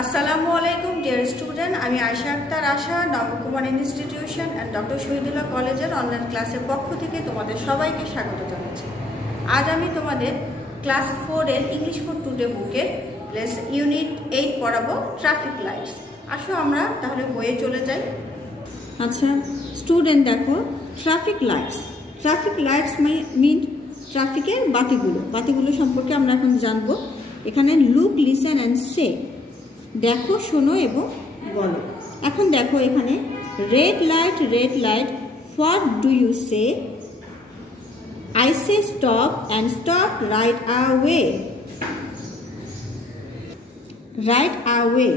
আসসালামু আলাইকুম dear student, আমি Ayesha Akter Asha Nabakumar institution and doctor Shahidullah কলেজের অনলাইন ক্লাসের পক্ষ থেকে তোমাদের সবাইকে স্বাগত জানাচ্ছি। আজ আমি তোমাদের ক্লাস 4-এর ইংলিশ ফর টুডে বুকের ইউনিট 8 পড়াবো ট্রাফিক লাইটস। আসো আমরা তাহলে বইয়ে চলে যাই। আচ্ছা স্টুডেন্ট, দেখো ট্রাফিক লাইটস মিন ট্রাফিকের বাতিগুলো সম্পর্কে আমরা এখন জানবো। এখানে লুক, লিসেন অ্যান্ড সে, দেখো, শোনো এবং বলো। এখন দেখো এখানে red light, what do you say? I say stop and stop right away.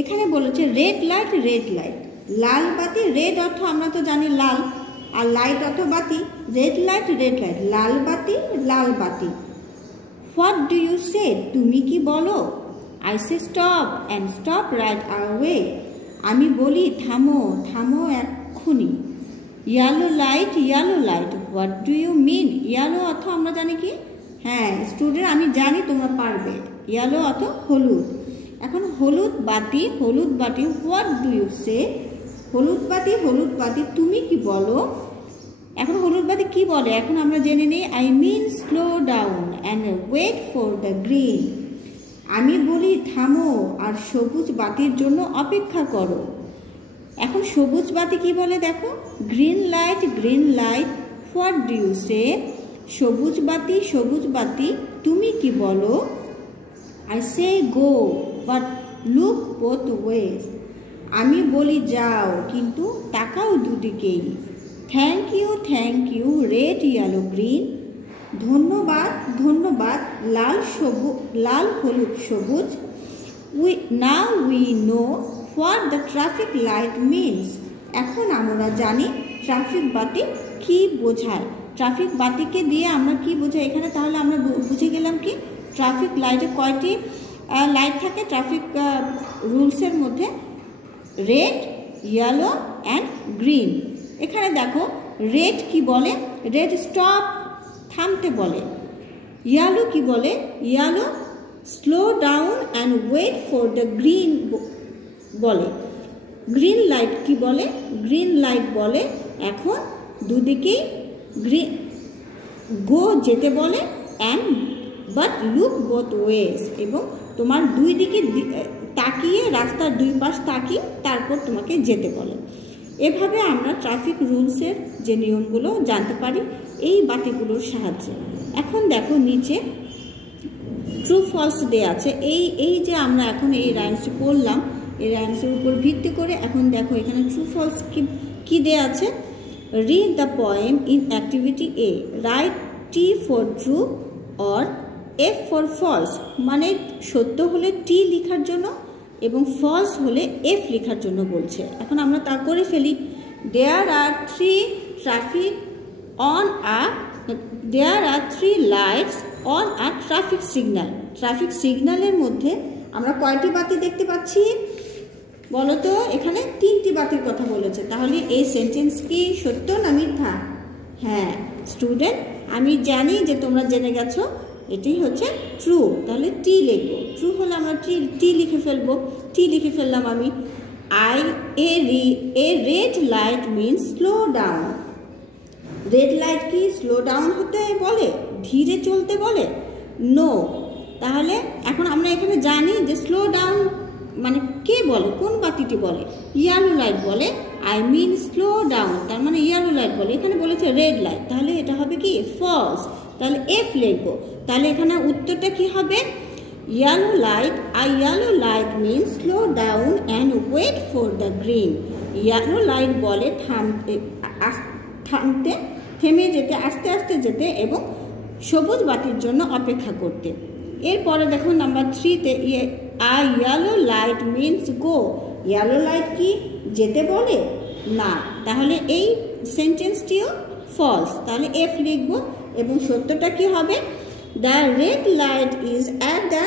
এখানে বলেছে রেড লাইট, লাল বাতি। রেড অর্থ আমরা তো জানি লাল, আর লাইট অর্থ বাতি। রেড লাইট, লাল বাতি। হোয়াট ডু ইউ সে? তুমি কি বলো? I say stop and stop right away. আমি বলি থামো এক্ষুনি। yellow light, what do you mean? yellow অর্থ আমরা জানি কি? হ্যাঁ স্টুডেন্ট, আমি জানি তোমরা পারবে। yellow অর্থ হলুদ। এখন হলুদ বাতি, what do you say? হলুদ বাতি তুমি কি বলো? এখন হলুদ বাতি কি বলে এখন আমরা জেনে নিই। I mean slow down and wait for the green. আমি বলি থামো আর সবুজ বাতির জন্য অপেক্ষা করো। এখন সবুজ বাতি কি বলে দেখো, green light, what do you say? সবুজ বাতি তুমি কি বলো? I say go but look both ways. আমি বলি যাও কিন্তু তাকাও দুদিকেই। Thank you red, yellow, green. ধন্যবাদ লাল, হলুদ, সবুজ। Now we know what the traffic light means. এখন আমরা জানি ট্রাফিক বাতি কি বোঝায়। ট্রাফিক বাতিকে দিয়ে আমরা কি বোঝাই এখানে, তাহলে আমরা বুঝে গেলাম কি ট্রাফিক লাইটে কয়টি লাইট থাকে ট্রাফিক রুলসের মধ্যে, রেড, ইয়েলো অ্যান্ড গ্রিন। এখানে দেখো রেড কি বলে, রেড স্টপ থামতে বলে। ইয়েলো কি বলে, yellow slow down and wait for the green বলে। গ্রিন লাইট কি বলে, গ্রিন লাইট বলে এখন দুদিকেই গো যেতে বলে, and but look both wedge, এবং তোমার দুই দিকে তাকিয়ে রাস্তার দুই পাশ তাকিয়ে তারপর তোমাকে যেতে বলে। এভাবে আমরা ট্রাফিক রুলসের যে নিয়মগুলো জানতে পারি এই বাতিগুলোর সাহায্যে। এখন দেখো নিচে ট্রু ফলস দেয়া আছে। এই যে আমরা এখন এই রাইমসটি পড়লাম, এই রাইমসের উপর ভিত্তি করে এখন দেখো এখানে ট্রু ফলস কি দেয়া আছে। Read the poem in activity A, write T for true or F for false. মানে সত্য হলে টি লেখার জন্য এবং ফলস হলে এফ লেখার জন্য বলছে। এখন আমরা তা করে ফেলি। There are three lights on a traffic signal. Traffic সিগন্যালের মধ্যে আমরা কয়টি বাতি দেখতে পাচ্ছি বলো তো? এখানে 3টি বাতির কথা বলেছে। তাহলে এই সেন্টেন্স কি সত্য না মিথ্যা? হ্যাঁ স্টুডেন্ট, আমি জানি যে তোমরা জেনে গেছো এটি হচ্ছে ট্রু। তাহলে টি লিখবো। ট্রু হলে আমরা টি লিখে ফেলবো। টি লিখে ফেললাম আমি। A red light means slow down. Red light কি স্লো ডাউন হতে বলে, ধীরে চলতে বলে? নো। তাহলে এখন আমরা এখানে জানি যে স্লো ডাউন মানে কে বলে, কোন বাতিটি বলে? ইয়েলো লাইট বলে। আই মিন স্লো ডাউন, তার মানে ইয়েলো লাইট বলে। এখানে বলেছে রেড লাইট, তাহলে এটা হবে কি ফলস। তাহলে এফ লিখবো। তাহলে এখানে উত্তরটা কি হবে? Yellow light means slow down and wait for the green. Yellow light বলে থামতে, থেমে যেতে, আস্তে আস্তে যেতে এবং সবুজ বাতির জন্য অপেক্ষা করতে। এরপরে দেখো নাম্বার 3-তে ইয়েলো লাইট মিনস গো। ইয়েলো লাইট কি যেতে বলে? না। তাহলে এই সেন্টেন্সটিও ফলস। তাহলে এফ লিখবো এবং সত্যটা কি হবে? The red light is at the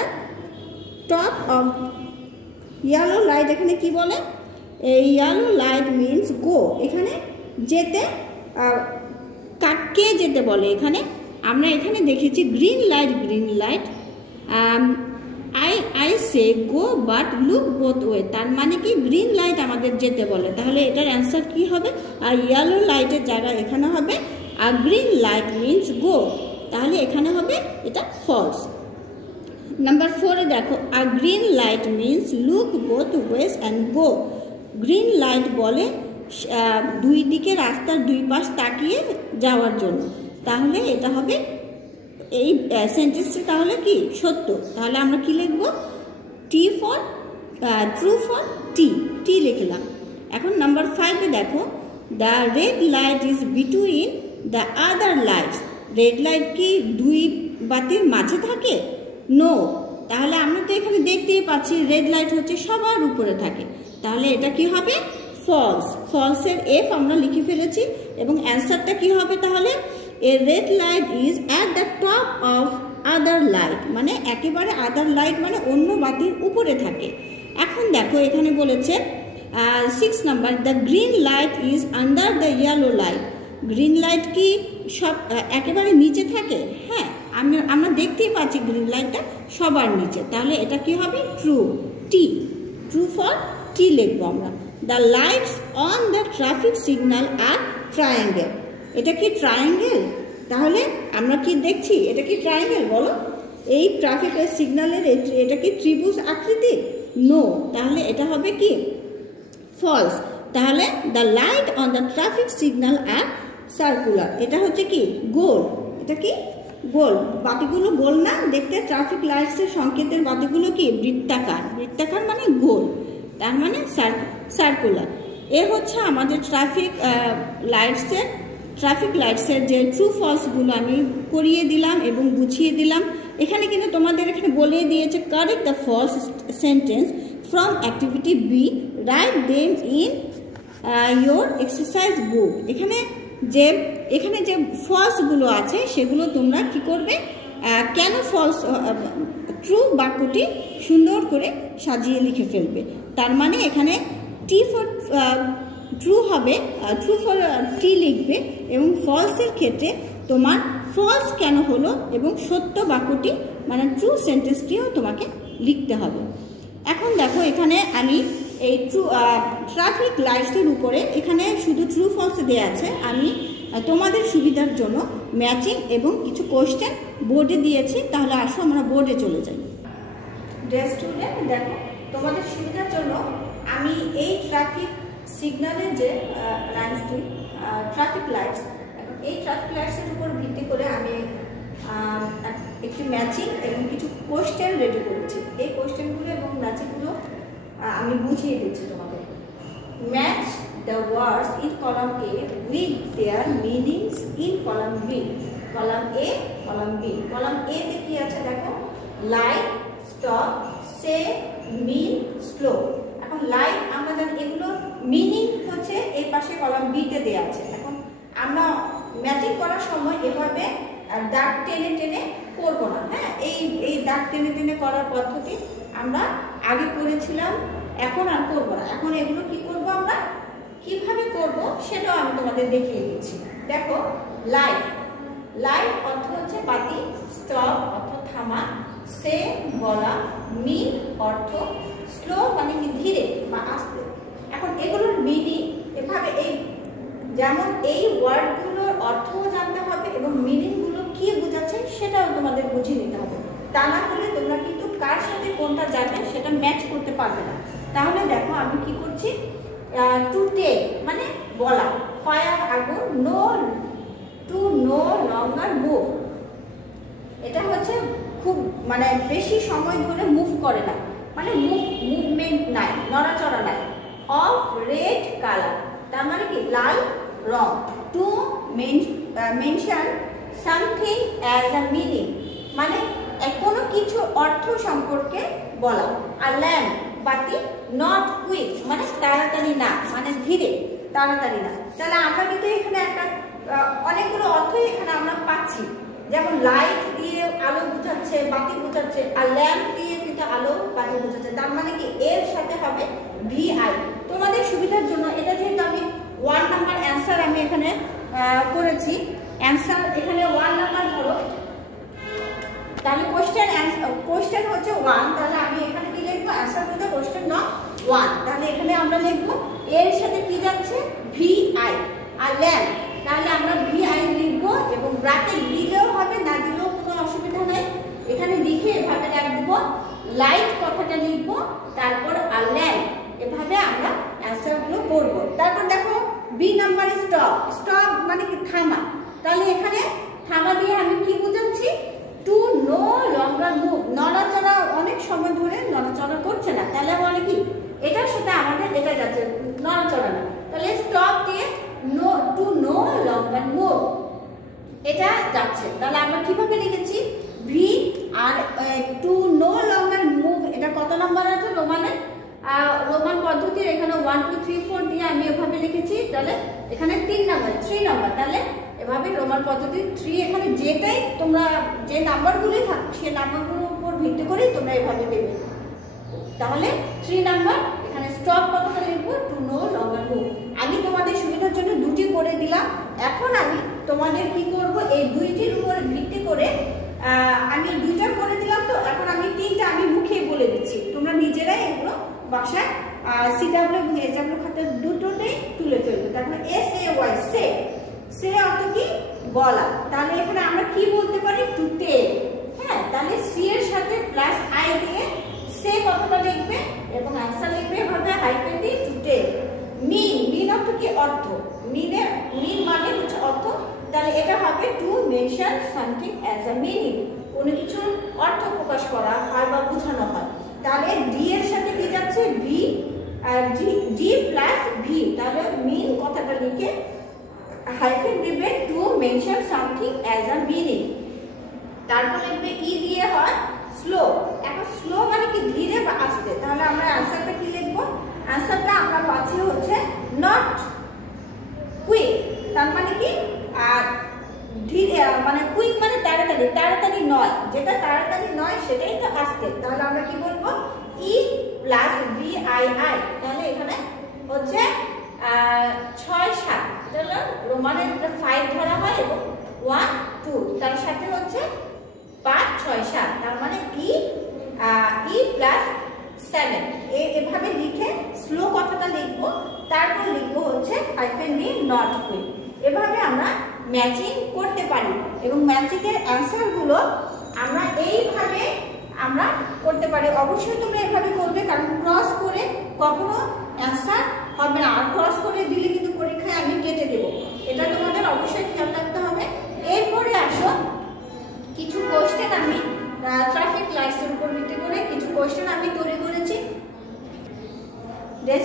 top of yellow light. এখানে কি বলে? ইয়েলো লাইট মিনস গো। এখানে যেতে, কাকে যেতে বলে? এখানে আমরা এখানে দেখেছি green light. I say go but look both way, তার মানে কি গ্রিন লাইট আমাদের যেতে বলে, তাহলে এটার অ্যান্সার কি হবে? আর ইয়েলো লাইটের জায়গায় এখানে হবে আর গ্রিন লাইট মিনস গো, তাহলে এখানে হবে এটা ফলস। নাম্বার 4 এ দেখো a green light means look both ways and go. Green light বলে দুই দিকে রাস্তার দুই পাশ তাকিয়ে যাওয়ার জন্য, তাহলে এটা হবে এই সেন্টেন্সটি তাহলে কি সত্য, তাহলে আমরা কি লিখব? টি ফর ট্রু ফর টি লিখলাম। এখন নাম্বার 5 এ দেখো the red light is between the other lights. Red light কি দুই বাতির মাঝে থাকে? নো, তাহলে আমরা তো এখানে দেখতেই পাচ্ছি রেড লাইট হচ্ছে সবার উপরে থাকে, তাহলে এটা কি হবে? ফলস। ফলসের এফ আমরা লিখে ফেলেছি এবং অ্যান্সারটা কি হবে তাহলে? A red light is at the top of other light, মানে একেবারে আদার লাইট মানে অন্য বাতির উপরে থাকে। এখন দেখো এখানে বলেছে 6 number the green light is under the yellow light. Green light কি সব একেবারে নিচে থাকে? হ্যাঁ, আমরা দেখতেই পাচ্ছি গ্রিন লাইটটা সবার নিচে, তাহলে এটা কি হবে? ট্রু। ট্রু ফর টি লিখবো আমরা। The lights on the traffic signal are triangle. এটা কি ট্রায়াঙ্গেল? তাহলে আমরা কি দেখছি এটা কি ট্রায়াঙ্গেল বলো? এই ট্রাফিক সিগন্যালের এটা কি ত্রিভুজ আকৃতি? নো, তাহলে এটা হবে কি? ফলস। তাহলে the light on the traffic signal are circular, এটা হচ্ছে কি গোল। এটা কি গোল, বাতিগুলো গোল না দেখতে? ট্রাফিক লাইটসের সংকেতের বাতিগুলো কি বৃত্তাকার, বৃত্তাকার মানে গোল, তার মানে সার্কুলার। এ হচ্ছে আমাদের ট্রাফিক লাইটসের যে ট্রু ফলসগুলো আমি করিয়ে দিলাম এবং বুঝিয়ে দিলাম। এখানে কিন্তু তোমাদের এখানে বলে দিয়েছে correct the false sentence from activity B, write them in your exercise book. এখানে যে ফলসগুলো আছে সেগুলো তোমরা কি করবে? কেন ফলস ট্রু বাক্যটি সুন্দর করে সাজিয়ে লিখে ফেলবে। তার মানে এখানে টি ফর ট্রু হবে, ট্রু ফর টি লিখবে এবং ফলসের ক্ষেত্রে তোমার ফলস কেন হলো এবং সত্য বাক্যটি মানে ট্রু সেন্টেন্সটিও তোমাকে লিখতে হবে। এখন দেখো এখানে আমি এই ট্রাফিক লাইটসের উপরে এখানে শুধু ট্রু ফলস দেওয়া আছে, আমি তোমাদের সুবিধার জন্য ম্যাচিং এবং কিছু কোশ্চেন বোর্ডে দিয়েছি, তাহলে আসো আমরা বোর্ডে চলে যাই। ডিয়ার স্টুডেন্ট, দেখো তোমাদের সুবিধার জন্য আমি এই ট্রাফিক সিগন্যালের যে লাইনসটি ট্রাফিক লাইটস, এই ট্রাফিক লাইটসের উপর ভিত্তি করে আমি একটি ম্যাচিং এবং কিছু কোশ্চেন রেডি করেছি। এই কোশ্চেনগুলো এবং ম্যাচিংগুলো আমি বুঝিয়ে দিচ্ছি তোমাদের। Match the words in column A with their meanings in column B. Column A, column B. Column A তে কি আছে দেখো? লাইট, স্টপ, সে, মিন, স্লো। এখন লাইট আমরা জানি এগুলো মিনিং হচ্ছে এই পাশে কলাম বি তে দেওয়া আছে। এখন আমরা ম্যাচিং করার সময় এভাবে দাগ টেনে টেনে করবো না। হ্যাঁ, এই দাগ টেনে টেনে করার পদ্ধতি আমরা আগে করেছিলাম, এখন আর করবো না। এখন এগুলো কি করবো আমরা, কিভাবে করব সেটাও আমি তোমাদের দেখিয়ে দিচ্ছি। দেখো লাইট অর্থ হচ্ছে বাতি, স্টপ অর্থ থামা, সে বলা, মিন অর্থ স্লো মানে কি ধীরে বা আস্তে। এখন এগুলোর মিনিং এভাবে যেমন এই ওয়ার্ডগুলোর অর্থও জানতে হবে এবং মিনিংগুলো কি বোঝাচ্ছে সেটাও তোমাদের বুঝিয়ে নিতে হবে। তা না হলে তোমরা কিন্তু কার সাথে কোনটা যাবে সেটা ম্যাচ করতে পারবে না। তাহলে দেখো আমি কি করছি, টু টেক মানে বলা, ফায়ার আগুন, টু নো লঙ্গার মুভ, এটা হচ্ছে খুব মানে বেশি সময় ধরে মুভ করে না, মানে মুভমেন্ট নাই, নড়াচড়া নাই। অফ রেড কালার তার মানে কি লাল রং। To mention something as a meaning মানে কোনো কিছু অর্থ সম্পর্কে বলা। আর ল্যাম্প বাতি, নট কুইক মানে তাড়াতাড়ি না, মানে ধীরে, তাড়াতাড়ি না। তাহলে আমরা কিন্তু এখানে একটা অনেকগুলো অর্থই এখানে আমরা পাচ্ছি, যেমন লাইট দিয়ে আলো বোঝাচ্ছে, বাতি বোঝাচ্ছে, আর ল্যাম্প দিয়ে কিন্তু আলো বাতি বোঝাচ্ছে। তার মানে কি এর সাথে হবে ভিআই। তোমাদের সুবিধার জন্য এটা যেহেতু আমি 1 নাম্বার অ্যান্সার আমি এখানে করেছি, অ্যান্সার এখানে 1 নাম্বার ধরো, তাহলে কোশ্চেন হচ্ছে 1, তাহলে আমি এখানে কি লিখবো, অ্যান্সার টু দ্য কোশ্চেন নং 1। তাহলে এখানে আমরা লিখবো এর সাথে কি যাচ্ছে, VI, আর ল্যাম্প, তাহলে আমরা VI লিখবো এবং ব্র্যাকেট দিলেও হবে, না দিলেও কোনো অসুবিধা নাই। এখানে লিখে এভাবে রাখব, লাইট কথাটা লিখবো, তারপর আর ল্যাম্প, এভাবে আমরা অ্যান্সারগুলো করবো। তারপর দেখো বি নাম্বার স্টপ মানে কি থামা, তাহলে এখানে থামা দিয়ে আমি কি বুঝাচ্ছি, টু নো লঙ্গার মুভ, নড়াচড়া অনেক সময় ধরে নড়াচড়া করছে না, তাহলে মানে কি এটার সাথে আমাদের এটা যাচ্ছে, নড়াচড়া না, তাহলে স্টপ দিয়ে no to no longer move এটা যাচ্ছে। তাহলে আমরা কিভাবে লিখেছি, we are to no longer move, এটা কত নাম্বার আছে রোমান পদ্ধতির, এখানে 1 2 3 4 দিয়ে আমি এভাবে লিখেছি, তাহলে এখানে 3 নাম্বার, তাহলে এভাবে রোমান পদ্ধতি 3, এখানে যেটাই তোমরা যে নাম্বারগুলি থাকে সেই নাম্বারগুলোর উপর ভিত্তি করেই তোমরা এভাবে দেবে। তাহলে 3 নাম্বার এখানে স্টপ কথাটা লিখবো, টু নো লঙ্গার মুভ। আমি তোমাদের সুবিধার জন্য দুটি করে দিলাম, এখন আমি তোমাদের কি করব, এই দুইটির উপর ভিত্তি করে আমি দুইটা করে দিলাম, তো এখন আমি 3টা আমি মুখেই বলে দিচ্ছি, তোমরা নিজেরাই এগুলো বাসায় CW এবং SW খাতা দুটোতেই তুলে ফেলবে। তারপরে SAY সে অর্থ কি, বলা, তাহলে এখানে আমরা কি বলতে পারি, টু টেল। হ্যাঁ, তাহলে সি এর সাথে প্লাস আই দিয়ে সে কথাটা লিখবে এবং আনসার লিখবে এভাবে হাইফেন দিয়ে, টু টেল। মিন অর্থ কি, অর্থ, মিন মানে হচ্ছে অর্থ, তাহলে এটা হবে two mention something as a meaning, কোনো কিছুর অর্থ প্রকাশ করা হয় বা বোঝানো হয়। তাহলে ডি এর সাথে কি যাচ্ছে, ভি, আর ডি প্লাস ভি, তাহলে মিন কথাটা লিখে হাইফেন দিবে two mention something as a meaning. তারপর লিখবে ই দিয়ে হয় স্লো, এখন স্লো মানে কি ধীরে বা আস্তে, তাহলে আমরা আনসারটা কি লিখবো, আনসারটা আমরা পাচ্ছি হচ্ছে নট কুইক, তার মানে কি ধীরে, মানে কুইক মানে তাড়াতাড়ি নয়, যেটা তাড়াতাড়ি নয় সেটাই তো আস্তে, তাহলে আমরা কি বলবো, ই প্লাস VII, তাহলে এখানে হচ্ছে 6 7, তাহলে রোমানের 5 ধরা হয় এবং 1 2, তার সাথে হচ্ছে 5 6 7, তার মানে ই প্লাস 7, এভাবে লিখে স্লো কথাটা লিখবো, তারপর লিখবো হচ্ছে হাইফেন দিয়ে নট কুইক। এভাবে আমরা ম্যাচিং করতে পারি এবং ম্যাচিং এর অ্যান্সার গুলো আমরা এইভাবে আমরা করতে পারি। অবশ্যই তোমরা এভাবে করবে, কারণ ক্রস করে কখনো অ্যান্সার হবে না, আর ক্রস করে দিলে কিন্তু পরীক্ষায় আমি কেটে দেব, এটা তোমাদের অবশ্যই খেয়াল রাখতে হবে। এরপরে আসো কিছু কোশ্চেন, আমি ট্রাফিক লাইটসের উপর ভিত্তি করে কিছু কোশ্চেন আমি তৈরি করেছি।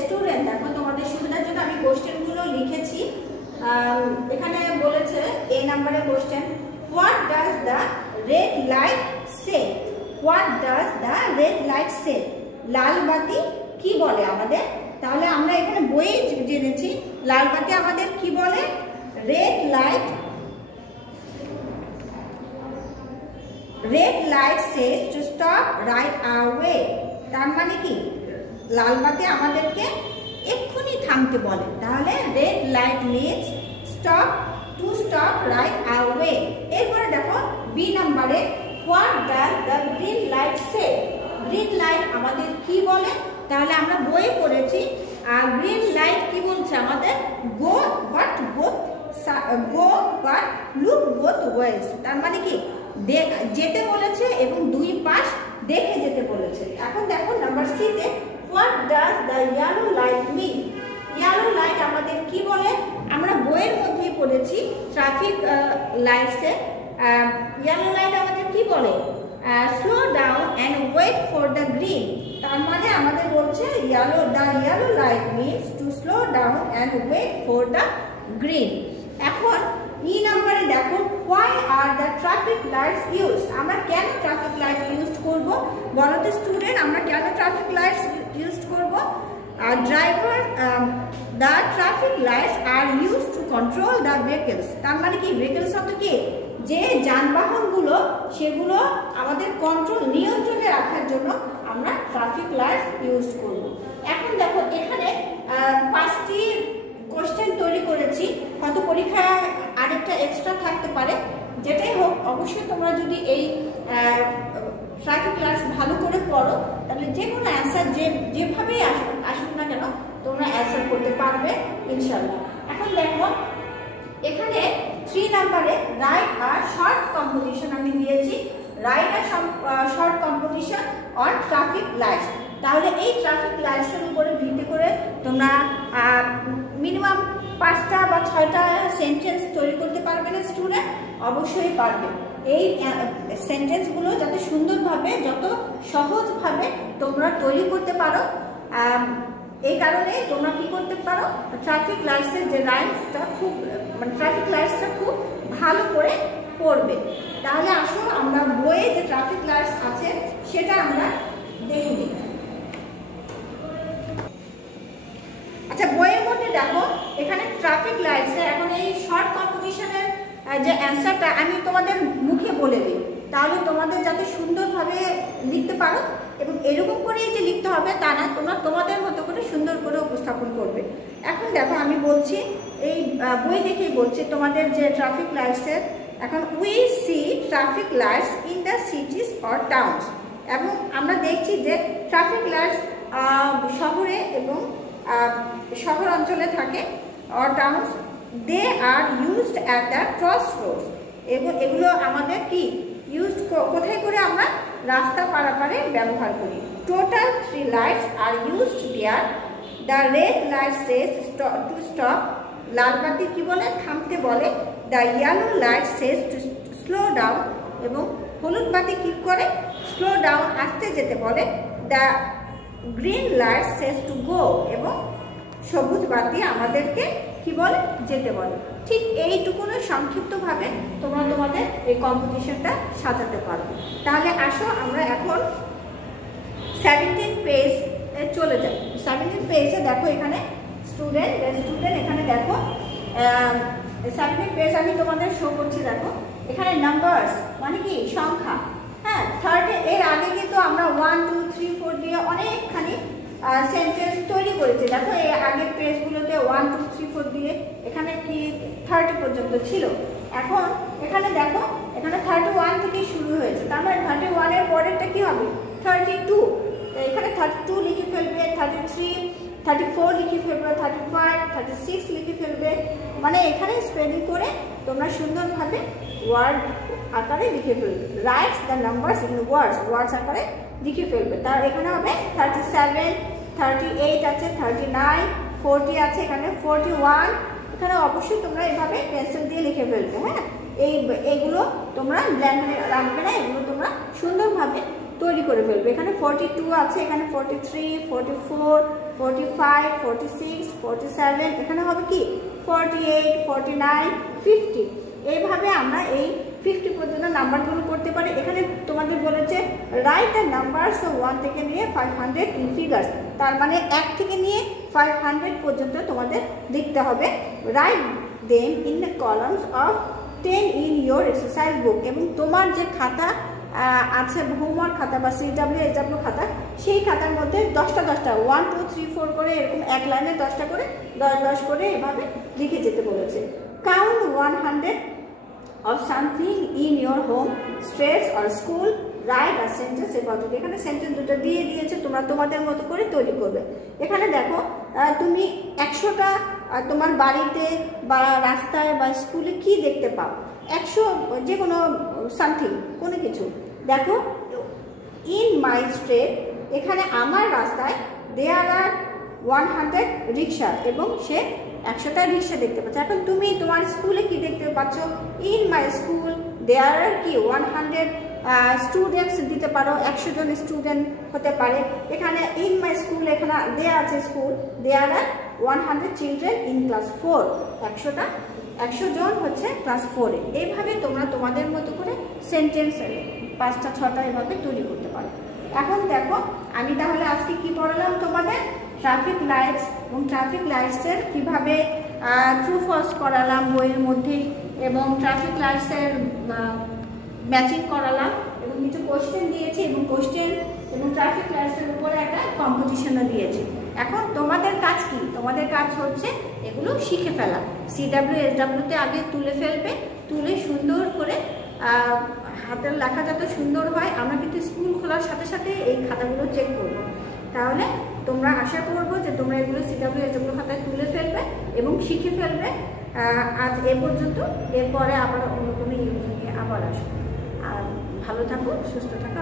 স্টুডেন্ট দেখো, তোমাদের সুবিধার জন্য আমি কোশ্চেনগুলো লিখেছি। এখানে বলেছে এ নাম্বারের question, what does the red light say, what does the red light say, লাল বাতি কি বলে আমাদের, তাহলে আমরা এখানে বইয়ে জেনেছি লাল বাতি আমাদের কি বলে, red light says to stop right away, তার মানে কি লাল বাতি আমাদেরকে এক্ষুনি থামতে বলে, তাহলে red light means stop, to stop right away. এরপরে দেখো বি নাম্বারে, what does the green light say, green light আমাদের কি বলে, তাহলে আমরা বইয়ে পড়েছি গ্রিন লাইট কি বলছে আমাদের, গো বাট লুক বোথ ওয়েজ, তার মানে কি যেতে বলেছে এবং দুই পাশ দেখে যেতে বলেছে। এখন দেখো নাম্বার সি তে, what does the yellow light mean, yellow light আমাদের কি বলে, আমরা বইয়ের মধ্যে পড়েছি ট্রাফিক লাইটসে ইয়েলো লাইট আমাদের কি বলে, slow down and wait for the green, তার মানে আমাদের বলছে the yellow light means to slow down and wait for the green. এখন ই নাম্বারে দেখো, why are the traffic lights use, আমরা কেন ট্রাফিক লাইট ইউজ করব, বলো তো স্টুডেন্ট, আমরা কেন ট্রাফিক লাইটস ইউজ করব, driver the traffic lights are use to control the vehicles, তার মানে কি ভেহিকলস অর্থ কি, যে যানবাহনগুলো সেগুলো আমাদের নিয়ন্ত্রণে রাখার জন্য আমরা ট্রাফিক লাইটস ইউজ করব। এখন দেখো এখানে 5টি কোশ্চেন তৈরি করেছি, হয়তো পরীক্ষায় আরেকটা এক্সট্রা থাকতে পারে, যেটাই হোক অবশ্যই তোমরা যদি এই ট্রাফিক লাইটস ভালো করে পড়ো, তাহলে যে কোনো অ্যান্সার যেভাবেই আসুক না কেন তোমরা অ্যান্সার করতে পারবে ইনশাল্লাহ। এখন দেখো এখানে 3 নম্বরে রাইট আর শর্ট কম্পোজিশন আমি দিয়েছি, write a short composition on traffic lights. তাহলে এই ট্রাফিক লাইটসের উপরে ভিত্তি করে তোমরা মিনিমাম 5টা বা 6টা সেন্টেন্স তৈরি করতে পারবে না স্টুডেন্ট? অবশ্যই পারবে। এই সেন্টেন্সগুলো যাতে সুন্দরভাবে, যত সহজভাবে তোমরা তৈরি করতে পারো, এই কারণে তোমরা কি করতে পারো, ট্রাফিক লাইটসের যে রাইমসটা ট্রাফিক লাইটসটা খুব ভালো করে পড়বে। তাহলে আসো আমরা বইয়ে যে ট্রাফিক লাইটস আছে সেটা আমরা দেখে নিই। আচ্ছা, বইয়ের মধ্যে দেখো এখানে ট্রাফিক লাইটসে এখন এই শর্ট কম্পোজিশনের যে অ্যান্সারটা আমি তোমাদের মুখে বলে দিই, তাহলে তোমাদের যাতে সুন্দরভাবে লিখতে পারো, এবং এরকম করেই যে লিখতে হবে তা না, তোমরা তোমাদের মতো করে সুন্দর করে উপস্থাপন করবে। এখন দেখো আমি বলছি, এই বই দেখেই বলছি তোমাদের যে ট্রাফিক লাইটসের, এখন we see traffic lights in the সিটিজ or towns. এবং আমরা দেখছি যে ট্রাফিক লাইটস শহরে এবং শহর অঞ্চলে থাকে, or towns, they are used at the cross roads. এবং এগুলো আমাদের কি ইউজ কোথায় করে আমরা রাস্তা পারাপারে ব্যবহার করি। Total 3 lights are used there. The red light says to stop, লাল বাতি কি বলে, থামতে বলে। The yellow light says to slow down, এবং হলুদ বাতি কি করে, স্লো ডাউন, আসতে যেতে বলে। The green light says to go, এবং সবুজ বাতি আমাদেরকে কি বলে, যেতে বলে। ঠিক এইটুকুনো সংক্ষিপ্তভাবে তোমরা তোমাদের এই কম্পোজিশনটা সাজাতে পারবে। তাহলে আসো আমরা এখন 17 পেজ চলে যাই। 17 পেজে দেখো এখানে স্টুডেন্ট এখানে দেখো 17 পেজ আমি তোমাদের শো করছি। দেখো এখানে নাম্বারস মানে কি সংখ্যা, হ্যাঁ, থার্ডে এর আগে কিন্তু আমরা 1 2 3 4 দিয়ে অনেকখানি সেন্টেন্স তৈরি করেছি। দেখো এই আগের পেজগুলোতে 1 2 3 4 দিয়ে এখানে কি 30 পর্যন্ত ছিল। এখন এখানে দেখো এখানে 31 থেকে শুরু হয়েছে, তার মানে 31 এর পরেরটা কি হবে, 32। তো এখানে 32 লিখে ফেলবে, 33 34 লিখে ফেলবে, 35 36 লিখে ফেলবে। মানে এখানে স্পেলিং করে তোমরা সুন্দরভাবে ওয়ার্ড আকারে লিখে ফেলবে। Write the numbers in words আকারে লিখে ফেলবে। তার এখানে হবে 37 38 আছে, 39 40 আছে, এখানে 41। এখানে অবশ্যই তোমরা এভাবে পেন্সিল দিয়ে লিখে ফেলবে। হ্যাঁ, এইগুলো তোমরা ব্ল্যাঙ্কে রাখবে না, এগুলো তোমরা সুন্দরভাবে তৈরি করে ফেলবে। এখানে 42 আছে, এখানে 43 44 45 46 47, এখানে হবে কি 48 49 50। এইভাবে আমরা এই 50 পর্যন্ত নাম্বারগুলো করতে পারি। এখানে তোমাদের বলেছে রাইট দ্য নাম্বারস 1 থেকে নিয়ে 500 ইন ফিগার্স, তার মানে 1 থেকে নিয়ে 500 পর্যন্ত তোমাদের লিখতে হবে। Right them in the columns of 10 in your exercise বুক, এবং তোমার যে খাতা আছে হোমওয়ার্ক খাতা বা CWSW খাতা, সেই খাতার মধ্যে 10টা 1 2 3 4 করে এরকম এক লাইনে 10টা করে 10 করে এভাবে লিখে যেতে বলেছে। Count 100 of something in your home, streets or school, write a sentence about it। এখানে সেন্টেন্স দুটো দিয়ে দিয়েছে, তোমরা তোমাদের মতো করে তৈরি করবে। এখানে দেখো তুমি 100টা তোমার বাড়িতে বা রাস্তায় বা স্কুলে কি দেখতে পাও, 100 যে কোনো সামথিং কোনো কিছু। দেখো ইন মাই স্ট্রিট, এখানে আমার রাস্তায় দেয়ার আর 100 রিক্সা, এবং সে 100টা রিক্সা দেখতে পাচ্ছে। এখন তুমি তোমার স্কুলে কি দেখতে পাচ্ছ, ইন মাই স্কুল দেয়ার আর কি 100 স্টুডেন্টস দিতে পারো, 100 জন স্টুডেন্ট হতে পারে। এখানে ইন মাই স্কুল, এখানে দেয়া আছে school, there are 100 children in class 4, 100 জন হচ্ছে ক্লাস 4-এ। এইভাবে তোমরা তোমাদের মতো করে সেন্টেন্স 5টা 6টা এভাবে তৈরি করতে পারো। এখন দেখো আমি তাহলে আজকে কি পড়ালাম তোমাদের, ট্রাফিক লাইটস এবং ট্রাফিক লাইটসের কীভাবে ট্রু ফলস করালাম বইয়ের মধ্যে, এবং ট্রাফিক লাইটসের ম্যাচিং করালাম, এবং কিছু কোশ্চেন দিয়েছি, এবং কোশ্চেন এবং ট্রাফিক লাইটসের উপরে একটা কম্পোজিশনও দিয়েছি। এখন তোমাদের কাজ কি, তোমাদের কাজ হচ্ছে এগুলো শিখে ফেলা। CWSW তে আগে তুলে ফেলবে, তুলে সুন্দর করে হাতের লেখা যাতে সুন্দর হয়, আমরা কিন্তু স্কুল খোলার সাথে সাথে এই খাতাগুলো চেক করব। তাহলে তোমরা আশা করবো যে তোমরা এগুলো CWS যেগুলো খাতায় তুলে ফেলবে এবং শিখে ফেলবে। আজ এ পর্যন্ত, এরপরে আবার অন্য কোনো ইউনিট নিয়ে আবার আসবো। আর ভালো থাকো, সুস্থ থাকো।